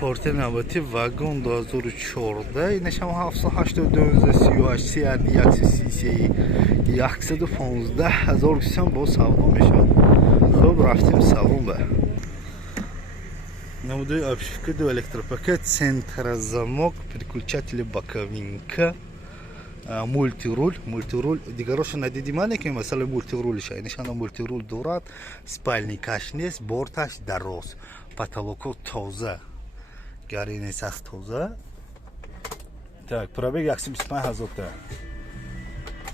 Porter navbati vagon 2014 нишам 789 115,000 сом бо савдо мешавад. Хуб, рафтим салон ба. Намудои обшивка до электропакет, центрозамок, переключатели боковинка, мультируль. Дигароша надидим ки масала мультирулиша. Нишана мультируль дорад, спальникаш нест, борташ дароз, потолоко тоза. Гаринес аст тоза. Так, пробег 125,000 та.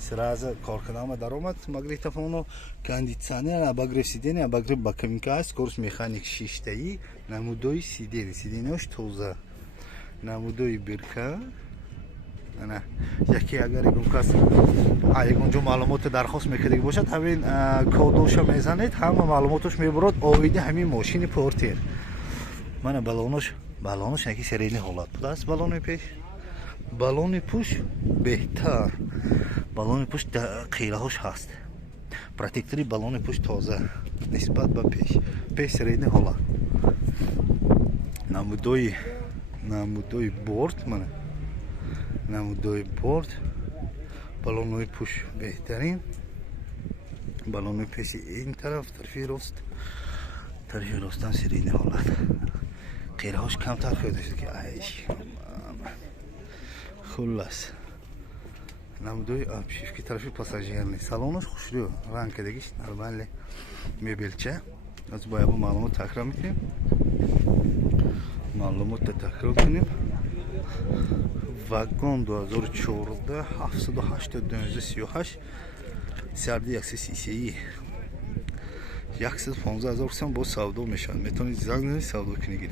Сразу корканама даромад, магнитофону, кондиционер, обогрев сидения, обогрев боковинка, скорость механик шиштаи, намудои сиденияш тоза. Намудои бирка. Ана яке агар ягон ягонҷо маълумоте дархост мекардагӣ бошад, ҳамин кодоша мезанед, ҳама маълумоташ мебурад оиди ҳамин мошини Портер. Мана балонош яке серийни ҳолат будааст. Балони пеш, балони пуш беҳтар. Балони пуш қилаҳош ҳаст. Протектори балони пуш тоза нисбат ба пеш серийни ҳолат. намудои борт, мана намудои борт, балонои пуш беҳтарин. Балонои пеши ин тараф, тарафи ростам серийни ҳолат. қираҳош камтар хӯдашад ки хуллас. Намудои обшивки тарафи пассажирни. Салонош хушрӯ, ранкадагиш нормале мебелча. Аз бояд маълумот такрар мекунем. Маълумота такрар кунем. Вагон 2014 789,38 сарди 130 115,000 сом бо савдо мешавад. Метавонед занг занед савдо кунед.